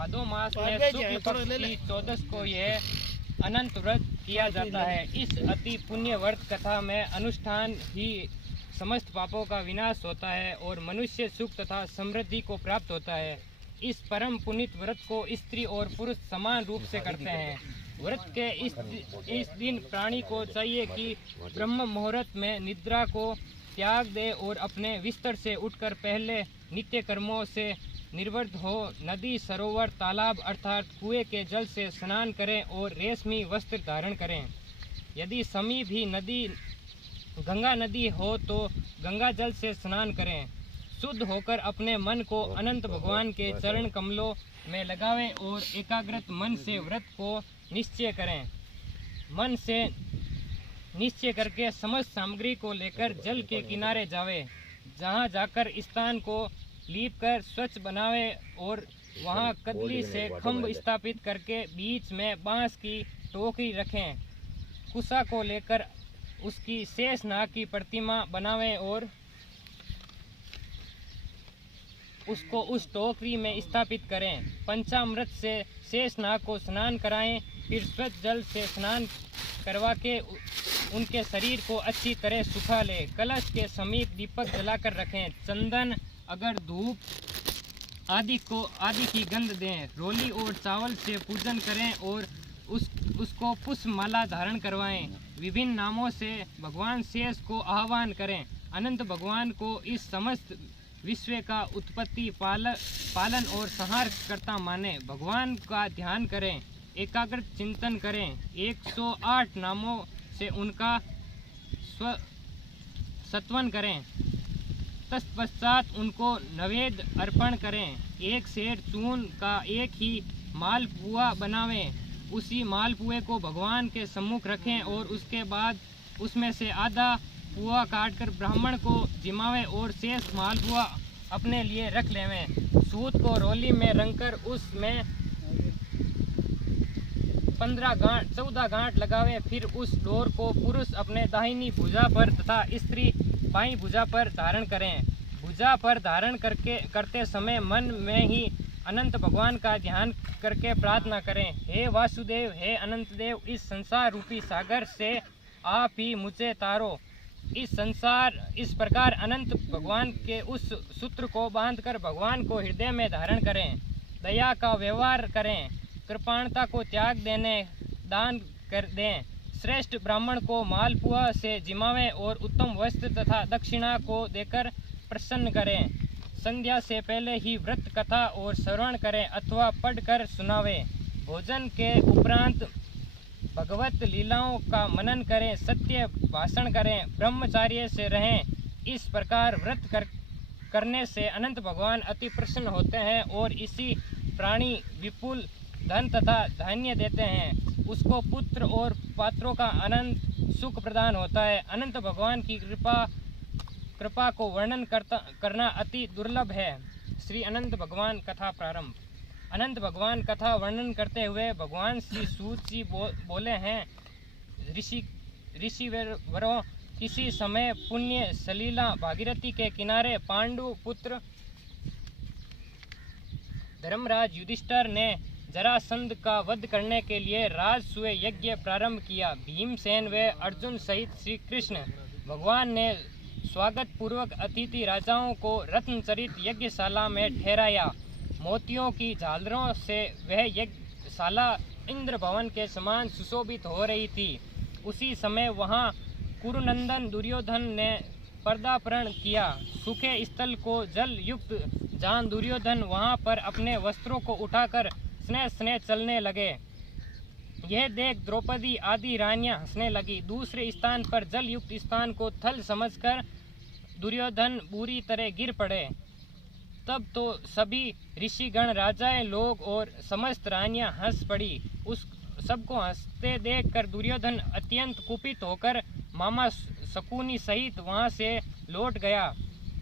भादो मास में शुक्ल पक्ष की 14 को यह अनंत व्रत किया जाता है। इस अति पुण्य व्रत कथा में अनुष्ठान ही समस्त पापों का विनाश होता है और मनुष्य सुख तथा समृद्धि को प्राप्त होता है। इस परम पुनीत व्रत को स्त्री और पुरुष समान रूप से करते हैं। व्रत के इस दिन प्राणी को चाहिए कि ब्रह्म मुहूर्त में निद्रा को त्याग दे और अपने बिस्तर से उठकर पहले नित्य कर्मों से निवृत्त हो नदी, सरोवर, तालाब अर्थात कुएं के जल से स्नान करें और रेशमी वस्त्र धारण करें। यदि समीप ही नदी गंगा नदी हो तो गंगा जल से स्नान करें। शुद्ध होकर अपने मन को अनंत भगवान के चरण कमलों में लगावें और एकाग्रत मन से व्रत को निश्चय करें। मन से निश्चय करके समस्त सामग्री को लेकर जल के किनारे जावे। जहाँ जाकर स्थान को लीप कर स्वच्छ बनावे और वहाँ कदली से खम्भ स्थापित करके बीच में बांस की टोकरी रखें। कुसा को लेकर उसकी शेष नाग की प्रतिमा बनावें और उसको उस टोकरी में स्थापित करें। पंचामृत से शेष नाग को स्नान कराएं, फिर स्वच्छ जल से स्नान करवा के उनके शरीर को अच्छी तरह सुखा ले। कलश के समीप दीपक जलाकर रखें। चंदन, अगर धूप आदि की गंध दें। रोली और चावल से पूजन करें और उसको पुष्प माला धारण करवाएं। विभिन्न नामों से भगवान शेष को आह्वान करें। अनंत भगवान को इस समस्त विश्व का उत्पत्ति, पालन और संहार करता माने। भगवान का ध्यान करें, एकाग्र चिंतन करें। 108 नामों से उनका सत्वन करें। तत्पश्चात उनको नैवेद्य अर्पण करें। एक सेर चून का एक ही मालपुआ बनावें। उसी मालपुए को भगवान के सम्मुख रखें और उसके बाद उसमें से आधा पुआ काटकर ब्राह्मण को जिमावें और शेष मालपुआ अपने लिए रख लेवें। सूत को रोली में रंगकर उसमें 14 गांठ लगावे। फिर उस डोर को पुरुष अपने दाहिनी भुजा पर तथा स्त्री बाईं भुजा पर धारण करें। भुजा पर धारण करते समय मन में ही अनंत भगवान का ध्यान करके प्रार्थना करें। हे वासुदेव, हे अनंत देव, इस संसार रूपी सागर से आप ही मुझे तारो। इस प्रकार अनंत भगवान के उस सूत्र को बांधकर भगवान को हृदय में धारण करें। दया का व्यवहार करें। कृपाणता को त्याग देने दान कर दें। श्रेष्ठ ब्राह्मण को मालपुआ से जिमावें और उत्तम वस्त्र तथा दक्षिणा को देकर प्रसन्न करें। संध्या से पहले ही व्रत कथा और श्रवण करें अथवा पढ़कर सुनावें। भोजन के उपरांत भगवत लीलाओं का मनन करें। सत्य भाषण करें। ब्रह्मचार्य से रहें। इस प्रकार व्रत करने से अनंत भगवान अति प्रसन्न होते हैं और इसी प्राणी विपुल धन तथा धान्य देते हैं। उसको पुत्र और पात्रों का अनंत सुख प्रदान होता है। अनंत भगवान की कृपा को वर्णन करना अति दुर्लभ है। श्री अनंत भगवान कथा प्रारंभ। अनंत भगवान कथा वर्णन करते हुए भगवान श्री सूत जी बोले हैं, ऋषिवरों, किसी समय पुण्य सलीला भागीरथी के किनारे पांडु पुत्र धर्मराज युधिष्ठिर ने जरासंध का वध करने के लिए राजसूय यज्ञ प्रारंभ किया। भीमसेन व अर्जुन सहित श्री कृष्ण भगवान ने स्वागत पूर्वक अतिथि राजाओं को रत्नचरित यज्ञशाला में ठहराया। मोतियों की झालरों से वह यज्ञशाला इंद्र भवन के समान सुशोभित हो रही थी। उसी समय वहां कुरुनंदन दुर्योधन ने पर्दापरण किया। सूखे स्थल को जल युक्त जान दुर्योधन वहां पर अपने वस्त्रों को उठाकर स्नेह चलने लगे। यह देख द्रौपदी आदि रानियां हंसने लगी। दूसरे स्थान पर जल युक्त स्थान को थल समझकर दुर्योधन बुरी तरह गिर पड़े। तब तो सभी ऋषिगण, राजाएं लोग और समस्त रानियां हंस पड़ी। उस सबको हंसते देखकर दुर्योधन अत्यंत कुपित होकर मामा शकुनी सहित वहां से लौट गया,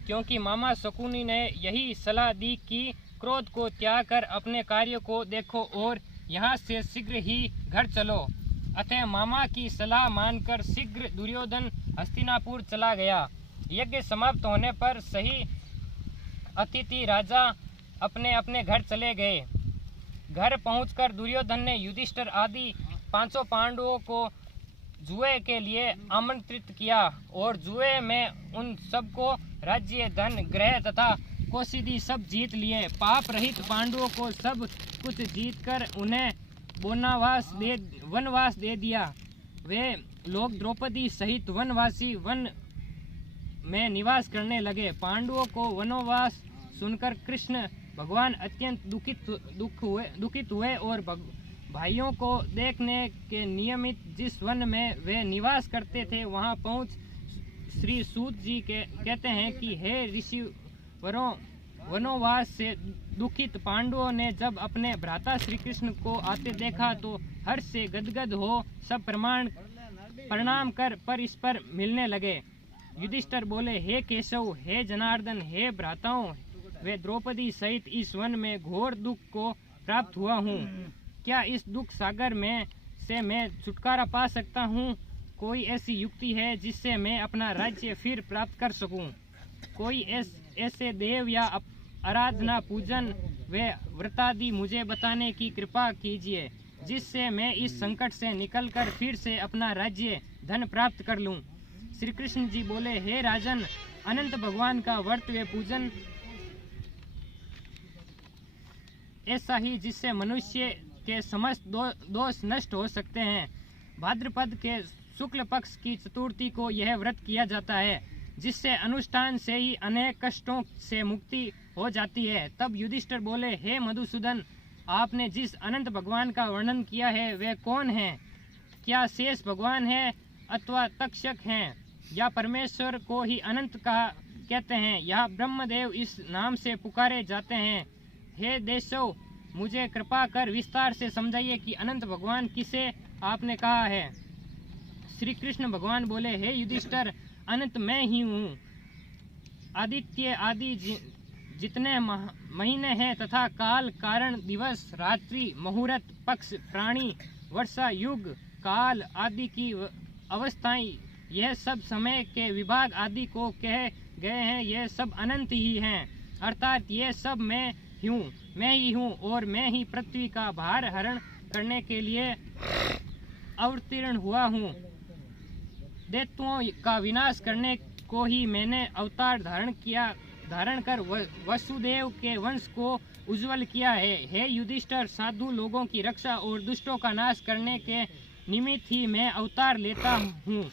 क्योंकि मामा शकुनी ने यही सलाह दी कि क्रोध को त्याग कर अपने कार्य को देखो और यहाँ से शीघ्र ही घर चलो। अतः मामा की सलाह मानकर शीघ्र दुर्योधन हस्तिनापुर चला गया। यज्ञ समाप्त होने पर सही अतिथि राजा अपने अपने घर चले गए। घर पहुंचकर दुर्योधन ने युधिष्ठिर आदि 500 पांडवों को जुए के लिए आमंत्रित किया और जुए में उन सबको राज्य, धन, ग्रह तथा कौशिदी सब जीत लिए। पाप रहित पांडवों को सब कुछ जीतकर उन्हें वनवास दे दिया। वे लोग द्रौपदी सहित वन में निवास करने लगे। पांडवों को वनवास सुनकर कृष्ण भगवान अत्यंत दुखित हुए और भाइयों को देखने के नियमित जिस वन में वे निवास करते थे वहां पहुंच श्री सूत जी कहते हैं कि हे ऋषिवरों, वनवास से दुखित पांडवों ने जब अपने भ्राता श्री कृष्ण को आते देखा तो हर्ष से गदगद हो सब प्रणाम कर परस्पर मिलने लगे। युधिष्ठिर बोले, हे केशव, हे जनार्दन, हे भ्राताओं, वे द्रौपदी सहित इस वन में घोर दुख को प्राप्त हुआ हूँ। क्या इस दुख सागर में से मैं छुटकारा पा सकता हूँ? कोई ऐसी युक्ति है जिससे मैं अपना राज्य फिर प्राप्त कर सकूं? कोई ऐसे देव या आराधना, पूजन व व्रतादि मुझे बताने की कृपा कीजिए जिससे मैं इस संकट से निकलकर फिर से अपना राज्य, धन प्राप्त कर लूं। श्री कृष्ण जी बोले, हे राजन, अनंत भगवान का व्रत व पूजन ऐसा ही जिससे मनुष्य के समस्त दोष नष्ट हो सकते हैं। भाद्रपद के शुक्ल पक्ष की चतुर्थी को यह व्रत किया जाता है जिससे अनुष्ठान से ही अनेक कष्टों से मुक्ति हो जाती है। तब युधिष्ठिर बोले, हे मधुसूदन, आपने जिस अनंत भगवान का वर्णन किया है वे कौन हैं? क्या शेष भगवान है अथवा तक्षक हैं या परमेश्वर को ही अनंत कहते हैं या ब्रह्मदेव इस नाम से पुकारे जाते हैं? हे देशो, मुझे कृपा कर विस्तार से समझाइए कि अनंत भगवान किसे आपने कहा है। श्री कृष्ण भगवान बोले, हे युधिष्ठिर, अनंत मैं ही हूँ। आदित्य आदि जितने महीने हैं तथा काल, कारण, दिवस, रात्रि, मुहूर्त, पक्ष, प्राणी, वर्षा, युग, काल आदि की अवस्थाएं, यह सब समय के विभाग आदि को कहे गए हैं, यह सब अनंत ही हैं। अर्थात ये सब मैं ही हूँ और मैं ही पृथ्वी का भार हरण करने के लिए अवतीर्ण हुआ हूँ। दैत्यों का विनाश करने को ही मैंने अवतार धारण कर वसुदेव के वंश को उज्जवल किया है। हे युधिष्ठिर, साधु लोगों की रक्षा और दुष्टों का नाश करने के निमित्त ही मैं अवतार लेता हूँ।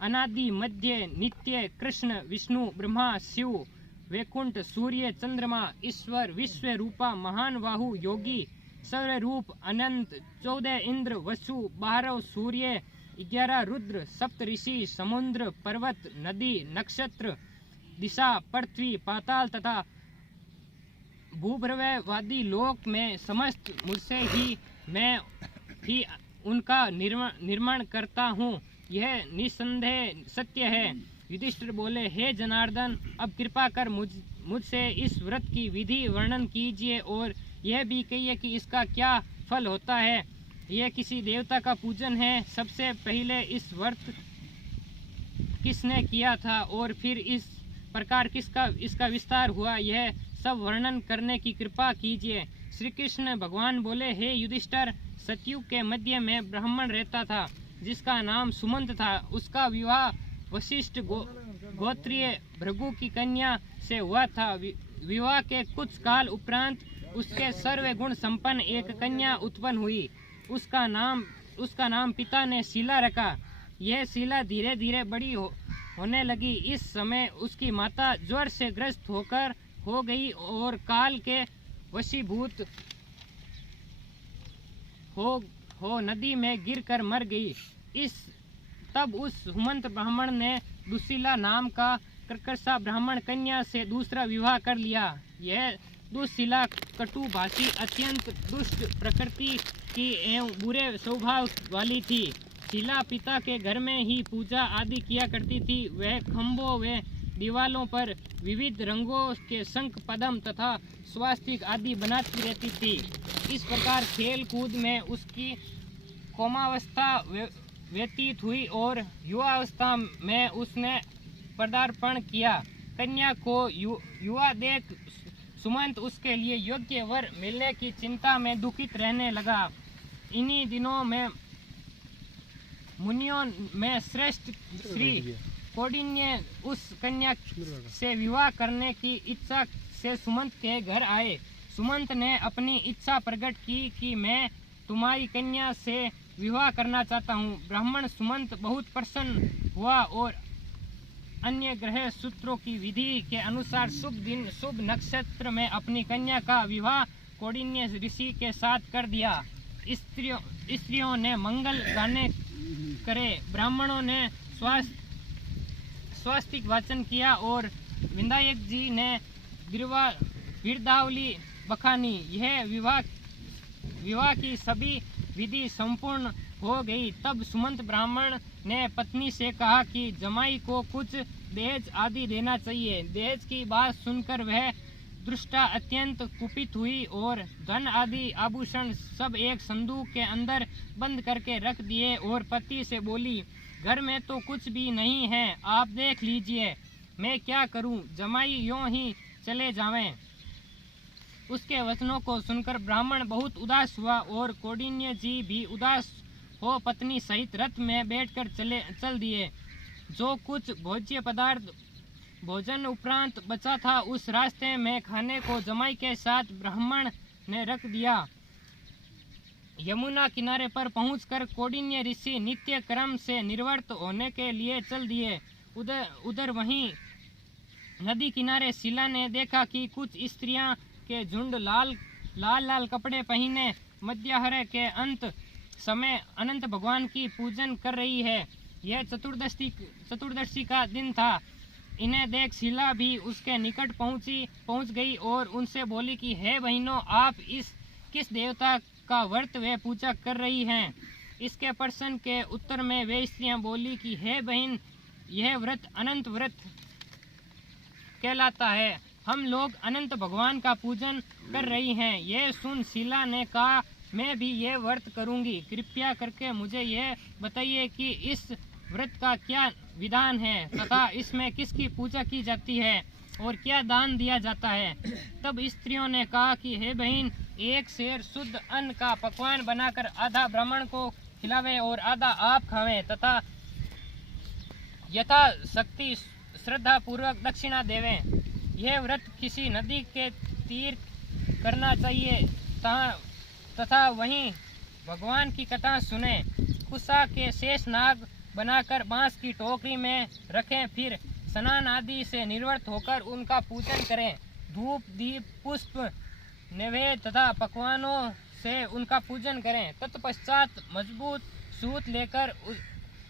अनादि, मध्य, नित्य कृष्ण, विष्णु, ब्रह्मा, शिव, वैकुंठ, सूर्य, चंद्रमा, ईश्वर, विश्व रूपा, महान बाहु, योगी, सर्व रूप, अनंत, 14 इंद्र, वसु, 12 सूर्य, 11 रुद्र, सप्त ऋषि, समुद्र, पर्वत, नदी, नक्षत्र, दिशा, पृथ्वी, पाताल तथा भूभ्रववादी लोक में समस्त मुझसे ही मैं ही उनका निर्माण करता हूँ। यह निसंदेह सत्य है। युधिष्ठिर बोले, हे जनार्दन, अब कृपा कर मुझसे इस व्रत की विधि वर्णन कीजिए और यह भी कहिए कि इसका क्या फल होता है। यह किसी देवता का पूजन है? सबसे पहले इस व्रत किसने किया था और फिर इस प्रकार इसका विस्तार हुआ, यह सब वर्णन करने की कृपा कीजिए। श्री कृष्ण भगवान बोले, हे युधिष्ठिर, सतयुग के मध्य में ब्राह्मण रहता था जिसका नाम सुमंत था। उसका विवाह वशिष्ठ गोत्रीय भृगु की कन्या से हुआ था। विवाह के कुछ काल उपरांत उसके सर्व गुण संपन्न एक कन्या उत्पन्न हुई। उसका नाम पिता ने शीला रखा। यह शीला धीरे धीरे बड़ी होने लगी। इस समय उसकी माता ज्वर से ग्रस्त हो गई और काल के वशीभूत हो नदी में गिरकर मर गई। तब उस सुमंत ब्राह्मण ने दुशीला नाम का कर्कशा ब्राह्मण कन्या से दूसरा विवाह कर लिया। यह दुशीला कटुभाषी, अत्यंत दुष्ट प्रकृति की एवं बुरे स्वभाव वाली थी। शीला पिता के घर में ही पूजा आदि किया करती थी। वह खम्भों व दीवालों पर विविध रंगों के शंख, पद्म तथा स्वास्तिक आदि बनाती रहती थी। इस प्रकार खेल कूद में उसकी कौमावस्था व्यतीत हुई और युवावस्था में उसने पदार्पण किया। कन्या को युवा देख सुमंत उसके लिए योग्य वर मिलने की चिंता में दुखित रहने लगा। इन्हीं दिनों में मुनियों में श्रेष्ठ श्री कौंडिन्य उस कन्या से विवाह करने की इच्छा से सुमंत के घर आए। सुमंत ने अपनी इच्छा प्रकट की कि मैं तुम्हारी कन्या से विवाह करना चाहता हूँ। ब्राह्मण सुमंत बहुत प्रसन्न हुआ और अन्य ग्रह सूत्रों की विधि के अनुसार शुभ दिन शुभ नक्षत्र में अपनी कन्या का विवाह कौंडिन्य ऋषि के साथ कर दिया। स्त्रियों ने मंगल गाने करे, ब्राह्मणों ने स्वास्तिक वाचन किया और विनायक जी ने बिरदावली बखानी। यह विवाह की सभी विधि संपूर्ण हो गई। तब सुमंत ब्राह्मण ने पत्नी से कहा कि जमाई को कुछ दहेज आदि देना चाहिए। दहेज की बात सुनकर वह दृष्टा अत्यंत कुपित हुई और धन आदि आभूषण सब एक संदूक के अंदर बंद करके रख दिए और पति से बोली, घर में तो कुछ भी नहीं है, आप देख लीजिए, मैं क्या करूं, जमाई यूं ही चले जावें। उसके वचनों को सुनकर ब्राह्मण बहुत उदास हुआ और कौंडिन्य जी भी उदास हो पत्नी सहित रथ में बैठकर चल दिए। जो कुछ भोज्य पदार्थ भोजन उपरांत बचा था उस रास्ते में खाने को जमाई के साथ ब्राह्मण ने रख दिया। यमुना किनारे पर पहुंचकर कौंडिन्य ऋषि नित्य क्रम से निर्वृत्त होने के लिए चल दिए। उधर वहीं नदी किनारे शीला ने देखा कि कुछ स्त्रियां के झुंड लाल कपड़े पहने मध्याह्न के अंत समय अनंत भगवान की पूजन कर रही है। यह चतुर्दशी का दिन था। इन्हें देख शीला भी उसके निकट पहुंच गई और उनसे बोली कि हे बहनों, आप किस देवता का व्रत व पूजा कर रही हैं। इसके प्रश्न के उत्तर में वे स्त्रियां बोली कि हे बहन, यह व्रत अनंत व्रत कहलाता है, हम लोग अनंत भगवान का पूजन कर रही हैं। यह सुन शीला ने कहा, मैं भी यह व्रत करूंगी, कृपया करके मुझे यह बताइए कि इस व्रत का क्या विधान है तथा इसमें किसकी पूजा की जाती है और क्या दान दिया जाता है। तब स्त्रियों ने कहा कि हे बहन, एक शेर शुद्ध अन्न का पकवान बनाकर आधा ब्राह्मण को खिलावे और आधा आप खावें तथा यथाशक्ति श्रद्धा पूर्वक दक्षिणा देवें। यह व्रत किसी नदी के तीर करना चाहिए तथा वहीं भगवान की कथा सुने। कुशा के शेष नाग बनाकर बांस की टोकरी में रखें, फिर स्नान आदि से निवृत्त होकर उनका पूजन करें। धूप दीप पुष्प नैवेद्य तथा पकवानों से उनका पूजन करें। तत्पश्चात मजबूत सूत लेकर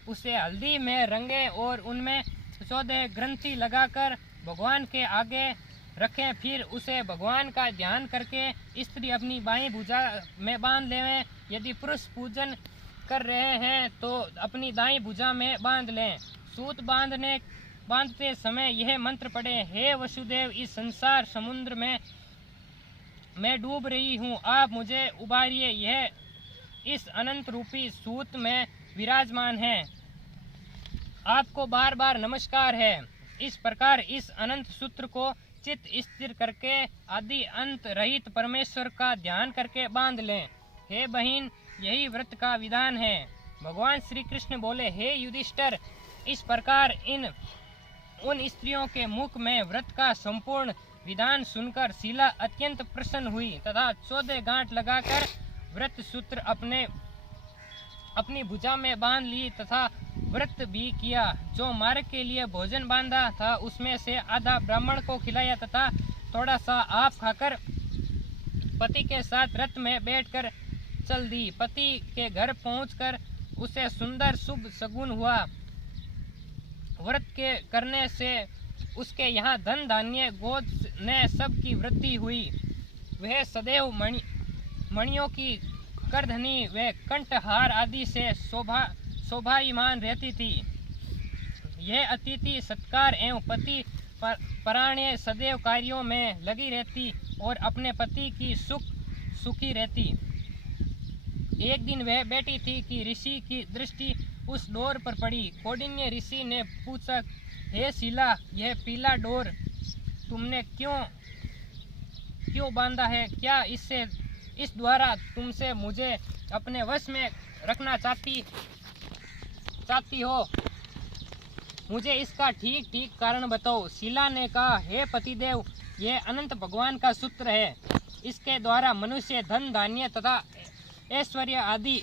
उसे हल्दी में रंगें और उनमें 14 ग्रंथि लगाकर भगवान के आगे रखें। फिर उसे भगवान का ध्यान करके स्त्री अपनी बाईं भुजा में बांध लें। यदि पुरुष पूजन कर रहे हैं तो अपनी दाईं भुजा में बांध लें। सूत बांधते समय यह मंत्र पढ़े, हे वसुदेव, इस संसार समुद्र में मैं डूब रही हूँ, आप मुझे उबारिए। यह इस अनंत रूपी सूत में विराजमान है, आपको बार बार नमस्कार है। इस प्रकार इस अनंत सूत्र को चित्त स्थिर करके आदि अंत रहित परमेश्वर का ध्यान करके बांध लें। हे बहन, यही व्रत का विधान है। भगवान श्री कृष्ण बोले, हे युधिष्ठिर, इस प्रकार उन स्त्रियों के मुख में व्रत का संपूर्ण विधान सुनकर शीला अत्यंत प्रसन्न हुई तथा 14 गांठ लगाकर व्रत सूत्र अपनी भुजा में बांध ली तथा व्रत भी किया। जो मार्ग के लिए भोजन बांधा था उसमें से आधा ब्राह्मण को खिलाया तथा थोड़ा सा आप खाकर पति के साथ रथ में बैठकर चल दी। पति के घर पहुंचकर उसे सुंदर शुभ शगुन हुआ। व्रत के करने से उसके यहाँ धन धान्य गोद ने सबकी वृद्धि हुई। वह सदैव मणियों की करधनी व कंठहार आदि से शोभायमान रहती थी। यह अतिथि सत्कार एवं पति परायण सदैव कार्यों में लगी रहती और अपने पति की सुखी रहती। एक दिन वह बैठी थी कि ऋषि की दृष्टि उस डोर पर पड़ी। कौंडिन्य ऋषि ने पूछा, हे शीला, यह पीला डोर तुमने क्यों क्यों बांधा है? क्या इस द्वारा तुमसे मुझे अपने वश में रखना चाहती हो? मुझे इसका ठीक ठीक कारण बताओ। शीला ने कहा, हे पतिदेव, यह अनंत भगवान का सूत्र है। इसके द्वारा मनुष्य धन धान्य तथा ऐश्वर्य आदि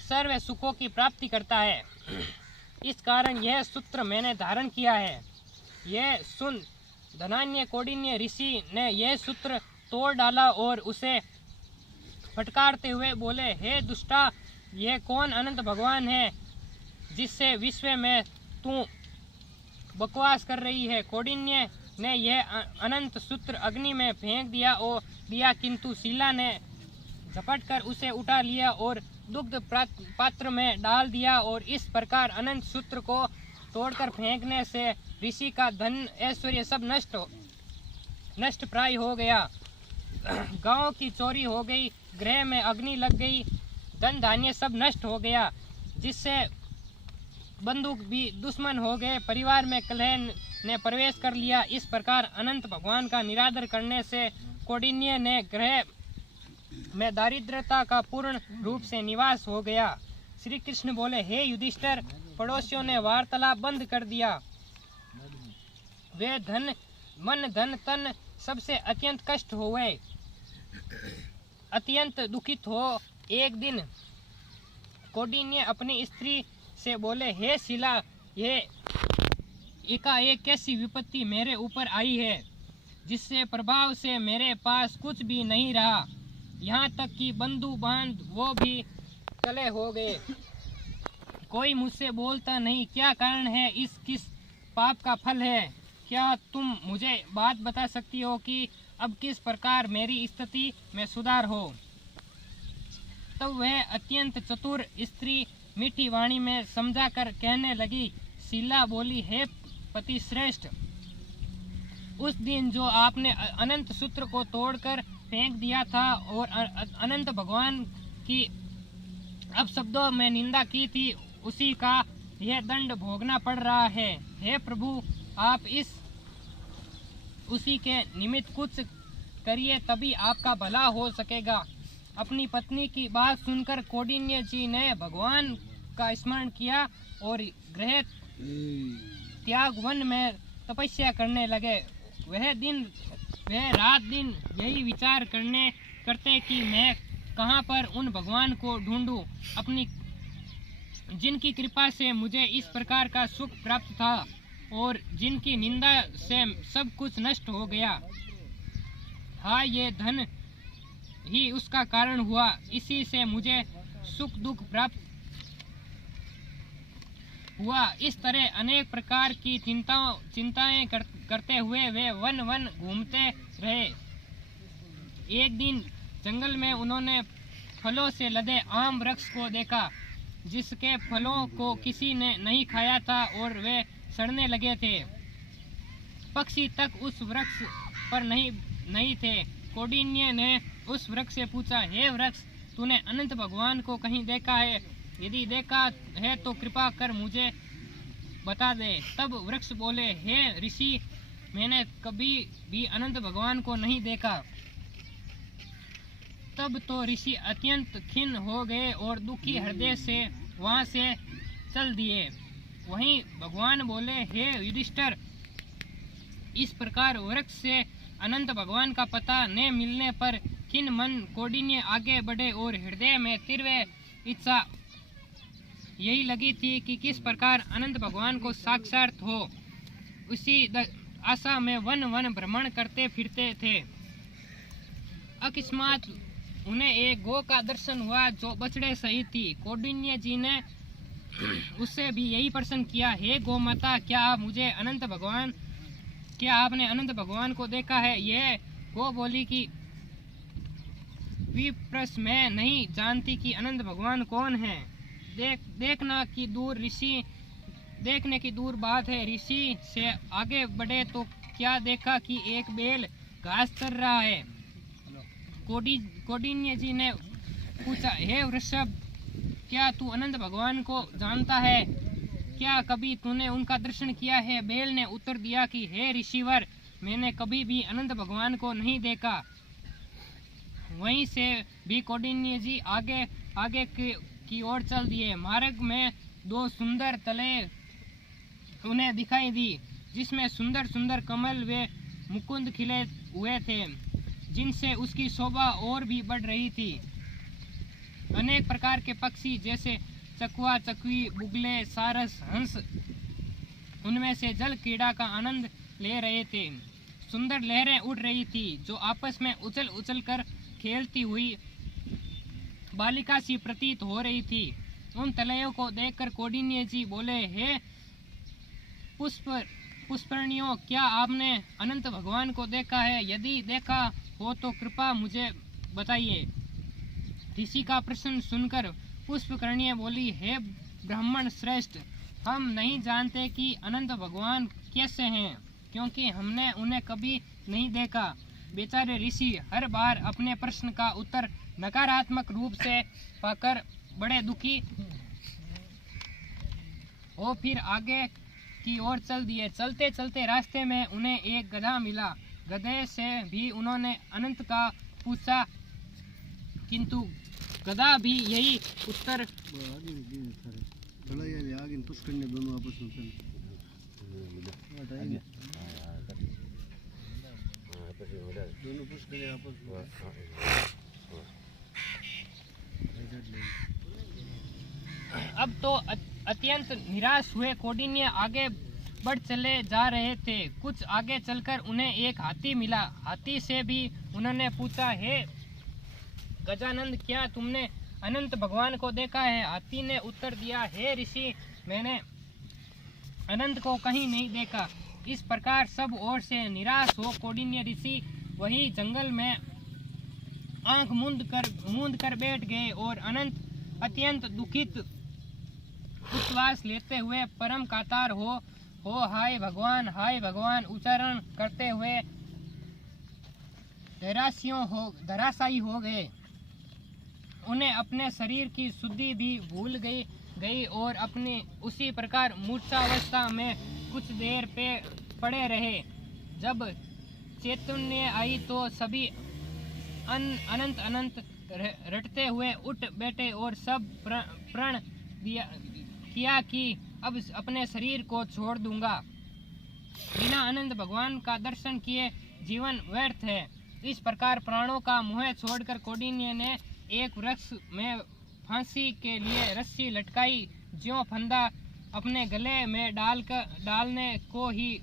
सर्व सुखों की प्राप्ति करता है। इस कारण यह सूत्र मैंने धारण किया है। यह सुन धनान्य कौंडिन्य ऋषि ने यह सूत्र तोड़ डाला और उसे फटकारते हुए बोले, हे दुष्टा, यह कौन अनंत भगवान है जिससे विश्व में तू बकवास कर रही है? कौंडिन्य ने यह अनंत सूत्र अग्नि में फेंक दिया, किंतु शीला ने झपटकर उसे उठा लिया और दुग्ध पात्र में डाल दिया, और इस प्रकार अनंत सूत्र को तोड़कर फेंकने से ऋषि का धन ऐश्वर्य सब नष्ट प्राय हो गया। गांव की चोरी हो गई, गृह में अग्नि लग गई, धन धान्य सब नष्ट हो गया, जिससे बंधु भी दुश्मन हो गए, परिवार में कलह ने प्रवेश कर लिया। इस प्रकार अनंत भगवान का निरादर करने से कौंडिन्य ने गृह में दारिद्रता का पूर्ण रूप से निवास हो गया। श्री कृष्ण बोले, हे युधिष्ठिर, पड़ोसियों ने वार्तालाप बंद कर दिया। वे मन धन तन सबसे अत्यंत कष्ट हुए, अत्यंत दुखित हो। एक दिन कौंडिन्य अपनी स्त्री से बोले, हे शीला, ये एकाएक कैसी विपत्ति मेरे ऊपर आई है, जिससे प्रभाव से मेरे पास कुछ भी नहीं रहा, यहाँ तक कि बंधु बांध वो भी चले हो गए। कोई मुझसे बोलता नहीं, क्या कारण है? किस पाप का फल है? क्या तुम मुझे बात बता सकती हो कि अब किस प्रकार मेरी स्थिति में सुधार हो? तब वह अत्यंत चतुर स्त्री मीठी वाणी में समझाकर कहने लगी। शीला बोली, हे पति श्रेष्ठ, उस दिन जो आपने अनंत सूत्र को तोड़कर फेंक दिया था और अनंत भगवान की अपशब्दों में निंदा की थी, उसी का यह दंड भोगना पड़ रहा है। हे प्रभु, आप उसी के निमित्त कुछ करिए, तभी आपका भला हो सकेगा। अपनी पत्नी की बात सुनकर कौंडिन्य जी ने भगवान का स्मरण किया और गृह त्याग वन में तपस्या करने लगे। वह रात दिन यही विचार करते कि मैं कहाँ पर उन भगवान को ढूंढूं, जिनकी कृपा से मुझे इस प्रकार का सुख प्राप्त था और जिनकी निंदा से सब कुछ नष्ट हो गया। हाँ, ये धन ही उसका कारण हुआ, इसी से मुझे सुख दुख प्राप्त हुआ। इस तरह अनेक प्रकार की चिंताएं करते हुए वे वन घूमते रहे। एक दिन जंगल में उन्होंने फलों से लदे आम वृक्ष को देखा, जिसके फलों को किसी ने नहीं खाया था और वे सड़ने लगे थे। पक्षी तक उस वृक्ष पर नहीं थे। कौंडिन्य ने उस वृक्ष से पूछा, हे वृक्ष, तूने अनंत भगवान को कहीं देखा है? यदि देखा है तो कृपा कर मुझे बता दे। तब वृक्ष बोले, हे ऋषि, मैंने कभी भी अनंत भगवान को नहीं देखा। तब तो ऋषि अत्यंत खिन्न हो गए और दुखी हृदय से वहां से चल दिए। वहीं भगवान बोले, हे युधिष्ठिर, इस प्रकार वृक्ष से अनंत भगवान का पता न मिलने पर खिन्न मन कौंडिन्य आगे बढ़े और हृदय में तीव्र इच्छा यही लगी थी कि किस प्रकार अनंत भगवान को साक्षात हो। उसी आशा में वन भ्रमण करते फिरते थे। अकस्मात उन्हें एक गौ का दर्शन हुआ जो बछड़े सहित थी। कौंडिन्य जी ने उससे भी यही प्रश्न किया, हे गौ माता, क्या आपने अनंत भगवान को देखा है? यह गौ बोली कि विप्रस, मैं नहीं जानती कि अनंत भगवान कौन है। देखने की दूर बात है। ऋषि से आगे बढ़े तो क्या देखा कि एक बैल घास चर रहा है। कौंडिन्य जी ने पूछा, हे वृषभ, क्या तू अनंत भगवान को जानता है? क्या कभी तूने उनका दर्शन किया है? बैल ने उत्तर दिया कि हे ऋषिवर, मैंने कभी भी अनंत भगवान को नहीं देखा। वहीं से भी कौंडिन्य जी आगे आगे की ओर चल दिए। मार्ग में 2 सुंदर तले उन्हें दिखाई दी, जिसमें सुंदर सुंदर कमल व मुकुंद खिले हुए थे, जिनसे उसकी शोभा और भी बढ़ रही थी। अनेक प्रकार के पक्षी जैसे चकवा, चकवी, बुगले, सारस, हंस उनमें से जल क्रीड़ा का आनंद ले रहे थे। सुंदर लहरें उड़ रही थी, जो आपस में उछल उछल कर खेलती हुई बालिका सी प्रतीत हो रही थी। उन तलयों को देखकर कौंडिन्य जी बोले, हे पुष्करणियों, क्या आपने अनंत भगवान को देखा है? यदि देखा हो तो कृपा मुझे बताइए। ऋषि का प्रश्न सुनकर पुष्करणियां बोली, हे ब्राह्मण श्रेष्ठ, हम नहीं जानते कि अनंत भगवान कैसे हैं, क्योंकि हमने उन्हें कभी नहीं देखा। बेचारे ऋषि हर बार अपने प्रश्न का उत्तर नकारात्मक रूप से पाकर बड़े दुखी हो फिर आगे की ओर चल दिए। चलते चलते रास्ते में उन्हें एक गधा मिला। गधे से भी उन्होंने अनंत का पूछा, किंतु गधा भी यही उत्तर अब तो अत्यंत निराश हुए कौंडिन्य आगे बढ़ चले जा रहे थे। कुछ आगे चलकर उन्हें एक हाथी मिला। हाथी से भी उन्होंने पूछा, हे गजानंद, क्या तुमने अनंत भगवान को देखा है? हाथी ने उत्तर दिया, हे ऋषि, मैंने अनंत को कहीं नहीं देखा। इस प्रकार सब ओर से निराश हो कौंडिन्य ऋषि वही जंगल में आंख मूंद कर बैठ गए और अनंत अत्यंत दुखित उच्छ्वास लेते हुए परम कातर हो हाय भगवान उच्चारण करते हुए धराशायी हो गए। उन्हें अपने शरीर की शुद्धि भी भूल गई और अपनी उसी प्रकार मूर्छावस्था में कुछ देर पे पड़े रहे। जब चैतन्य आई तो सभी अनंत रटते हुए उठ बैठे और सब प्रण किया कि अब अपने शरीर को छोड़ दूंगा। बिना अनंत भगवान का दर्शन किए जीवन व्यर्थ है। इस प्रकार प्राणों का मोह छोड़कर कौंडिन्य ने एक वृक्ष में फांसी के लिए रस्सी लटकाई। ज्यों फंदा अपने गले में डालने को ही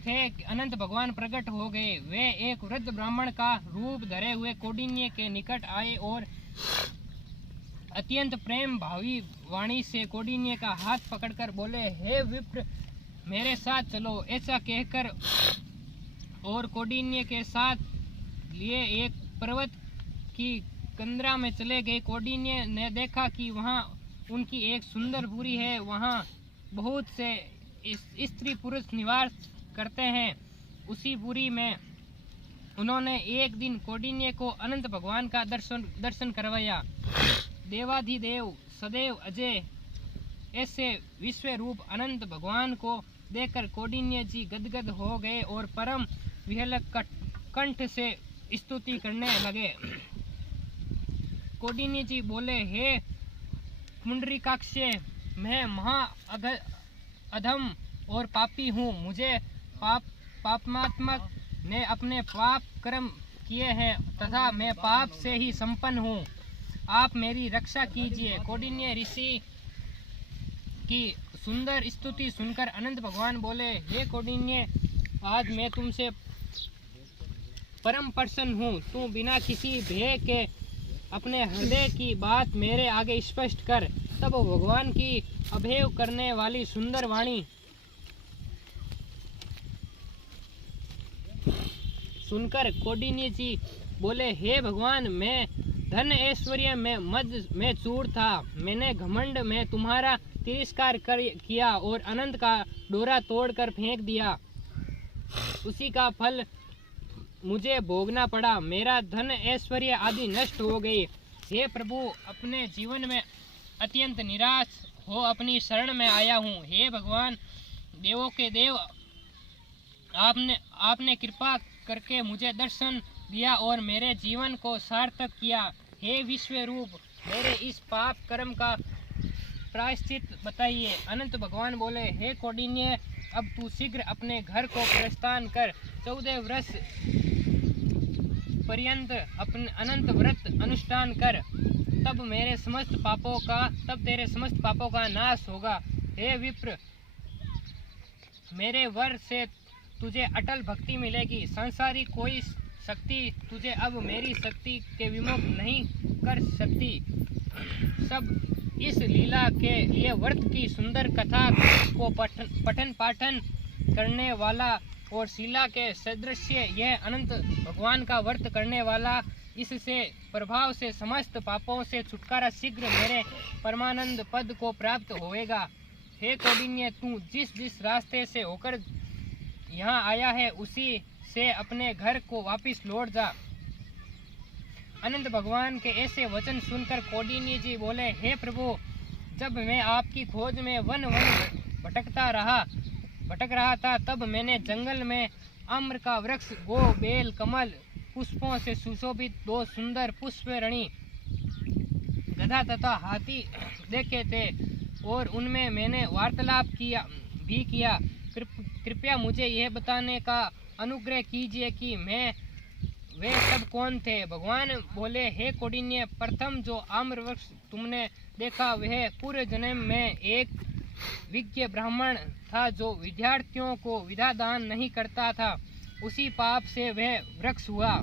थे, अनंत भगवान प्रकट हो गए। वे एक वृद्ध ब्राह्मण का रूप धरे हुए कौंडिन्य के निकट आए और अत्यंत प्रेम भावी वाणी से कौंडिन्य का हाथ पकड़कर बोले, हे विप्र, मेरे साथ चलो। ऐसा कहकर और कौंडिन्य के साथ लिए एक पर्वत की कंदरा में चले गए। कौंडिन्य ने देखा कि वहाँ उनकी एक सुंदर पुरी है। वहाँ बहुत से स्त्री पुरुष निवास करते हैं। उसी पुरी में उन्होंने एक दिन कौंडिन्य को अनंत भगवान का दर्शन करवाया। देवाधिदेव सदैव अजय ऐसे विश्व रूप अनंत भगवान को देखकर कौंडिन्य जी गदगद हो गए और परम विहलक कंठ से स्तुति करने लगे। कौंडिन्य जी बोले, हे पुंडरीकाक्ष, मैं महा अधम और पापी हूँ। मुझे पापात्मक ने अपने पाप कर्म किए हैं तथा मैं पाप से ही संपन्न हूँ। आप मेरी रक्षा कीजिए। कौंडिन्य ऋषि की सुंदर स्तुति सुनकर अनंत भगवान बोले, हे कौंडिन्य, आज मैं तुमसे परम प्रसन्न हूँ। तू बिना किसी भय के अपने हृदय की बात मेरे आगे स्पष्ट कर। तब भगवान की अभय करने वाली सुंदर वाणी सुनकर कौंडिन्य जी बोले, हे भगवान, मैं धन ऐश्वर्य में मद में चूर था। मैंने घमंड में तुम्हारा तिरस्कार किया और अनंत का डोरा तोड़कर फेंक दिया। उसी का फल मुझे भोगना पड़ा। मेरा धन ऐश्वर्य आदि नष्ट हो गई। हे प्रभु, अपने जीवन में अत्यंत निराश हो अपनी शरण में आया हूँ। हे भगवान, देवों के देव, आपने कृपा करके मुझे दर्शन दिया और मेरे जीवन को सार्थक किया। हे विश्व रूप, मेरे इस पाप कर्म का प्रायश्चित बताइए। अनंत भगवान बोले, हे कौंडिन्य, अब तू शीघ्र अपने घर को प्रस्थान कर 14 वर्ष पर्यंत अपने अनंत व्रत अनुष्ठान कर, तब तेरे समस्त पापों का नाश होगा। हे विप्र, मेरे वर से तुझे अटल भक्ति मिलेगी। सांसारिक कोई शक्ति तुझे अब मेरी शक्ति के विमुख नहीं कर सकती। सब इस लीला के लिए व्रत की सुंदर कथा को पठन पाठन करने वाला और शिला के सदृश यह अनंत भगवान का व्रत करने वाला, इससे प्रभाव से समस्त पापों से छुटकारा शीघ्र मेरे परमानंद पद को प्राप्त होएगा। हे कौंडिन्य, तू जिस रास्ते से होकर यहाँ आया है उसी से अपने घर को वापिस लौट जा। अनंत भगवान के ऐसे वचन सुनकर कौंडिन्य जी बोले, हे प्रभु, जब मैं आपकी खोज में वन भटक रहा था, तब मैंने जंगल में आम्र का वृक्ष, गो, बेल, कमल पुष्पों से सुशोभित 2 सुंदर पुष्परणी गधा तथा हाथी देखे थे और उनमें मैंने वार्तालाप किया। कृपया मुझे यह बताने का अनुग्रह कीजिए कि वे सब कौन थे। भगवान बोले, हे कौंडिन्य, प्रथम जो आम्र वृक्ष तुमने देखा वह पूर्व जन्म में एक विज्ञ ब्राह्मण था जो विद्यार्थियों को विद्या दान नहीं करता था। उसी पाप से वह वृक्ष हुआ।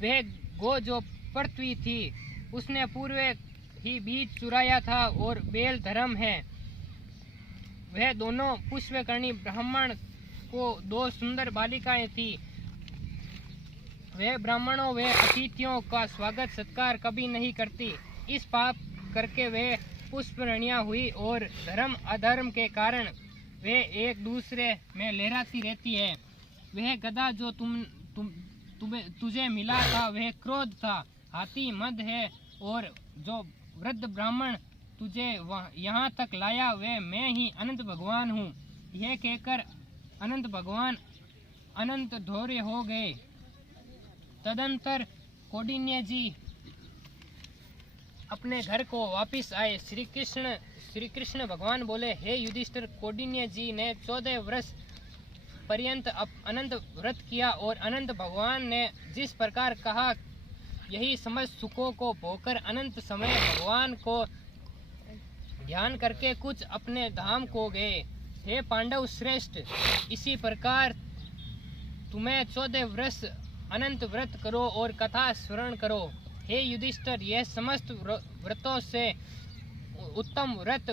वह गो जो पृथ्वी थी उसने पूर्व ही बीज चुराया था और बेल धर्म है। वह दोनों पुष्पकर्णी ब्राह्मण को 2 सुंदर बालिकाएं थी। वे ब्राह्मणों वे अतिथियों का स्वागत सत्कार कभी नहीं करती। इस पाप करके वे पुष्परणियां हुई और धर्म अधर्म के कारण वे एक दूसरे में लहराती रहती है। वह गधा जो तुझे मिला था वह क्रोध था। हाथी मद है और जो वृद्ध ब्राह्मण तुझे यहाँ तक लाया वह मैं ही अनंत भगवान हूँ। यह कहकर अनंत भगवान अनंत धैर्य हो गए। तदंतर कौंडिन्य जी अपने घर को वापिस आए। श्री कृष्ण भगवान बोले, हे युधिष्ठिर, कौंडिन्य जी ने 14 वर्ष पर्यंत अनंत व्रत किया और अनंत भगवान ने जिस प्रकार कहा यही समस्त सुखों को भोगकर अनंत समय भगवान को ध्यान करके कुछ अपने धाम को गए। हे पांडव श्रेष्ठ, इसी प्रकार तुम्हें 14 वर्ष अनंत व्रत करो और कथा स्मरण करो। हे युधिष्ठिर, यह समस्त व्रतों से उत्तम व्रत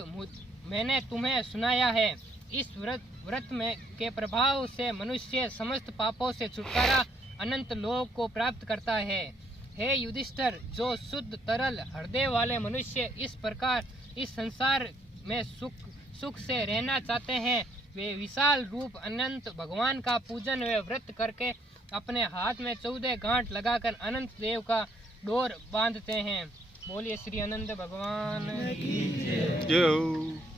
मैंने तुम्हें सुनाया है। इस व्रत में के प्रभाव से मनुष्य समस्त पापों से छुटकारा अनंत लोक को प्राप्त करता है। हे युधिष्ठिर, जो शुद्ध तरल हृदय वाले मनुष्य इस प्रकार इस संसार में सुख से रहना चाहते हैं, वे विशाल रूप अनंत भगवान का पूजन व व्रत करके अपने हाथ में 14 गांठ लगाकर अनंत देव का डोर बांधते हैं। बोलिए श्री अनंत भगवान की जय।